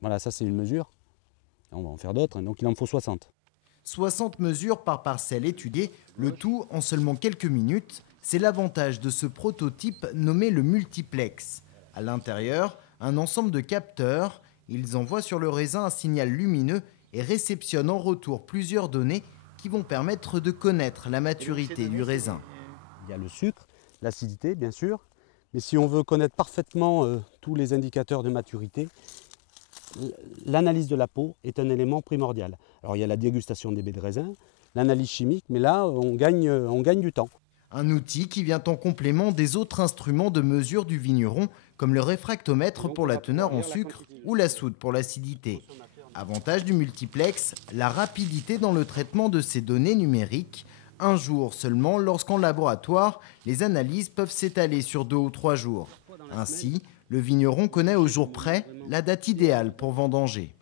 Voilà, ça c'est une mesure. On va en faire d'autres, donc il en faut 60. 60 mesures par parcelle étudiée, le tout en seulement quelques minutes. C'est l'avantage de ce prototype nommé le multiplex. À l'intérieur, un ensemble de capteurs. Ils envoient sur le raisin un signal lumineux et réceptionnent en retour plusieurs données qui vont permettre de connaître la maturité du raisin. Il y a le sucre, l'acidité bien sûr, mais si on veut connaître parfaitement tous les indicateurs de maturité, l'analyse de la peau est un élément primordial. Alors il y a la dégustation des baies de raisin, l'analyse chimique, mais là on gagne du temps. Un outil qui vient en complément des autres instruments de mesure du vigneron, comme le réfractomètre pour la teneur en sucre ou la soude pour l'acidité. Avantage du multiplex, la rapidité dans le traitement de ces données numériques. Un jour seulement, lorsqu'en laboratoire, les analyses peuvent s'étaler sur 2 ou 3 jours. Ainsi, le vigneron connaît au jour près la date idéale pour vendanger.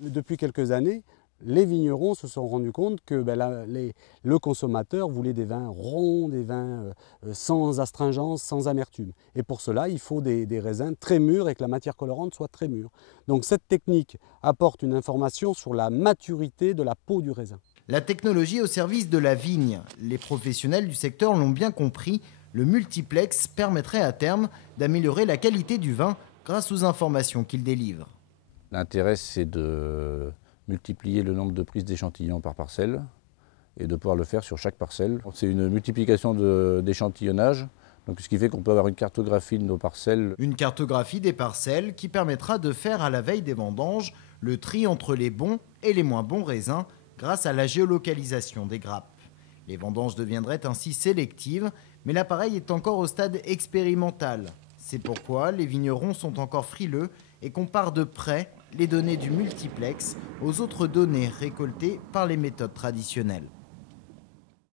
Depuis quelques années, les vignerons se sont rendus compte que le consommateur voulait des vins ronds, des vins sans astringence, sans amertume. Et pour cela, il faut des raisins très mûrs et que la matière colorante soit très mûre. Donc cette technique apporte une information sur la maturité de la peau du raisin. La technologie au service de la vigne. Les professionnels du secteur l'ont bien compris. Le multiplex permettrait à terme d'améliorer la qualité du vin grâce aux informations qu'il délivre. L'intérêt, c'est de multiplier le nombre de prises d'échantillons par parcelle et de pouvoir le faire sur chaque parcelle. C'est une multiplication d'échantillonnage, ce qui fait qu'on peut avoir une cartographie de nos parcelles. Une cartographie des parcelles qui permettra de faire à la veille des vendanges le tri entre les bons et les moins bons raisins grâce à la géolocalisation des grappes. Les vendanges deviendraient ainsi sélectives, mais l'appareil est encore au stade expérimental. C'est pourquoi les vignerons sont encore frileux et comparent de près les données du multiplex aux autres données récoltées par les méthodes traditionnelles.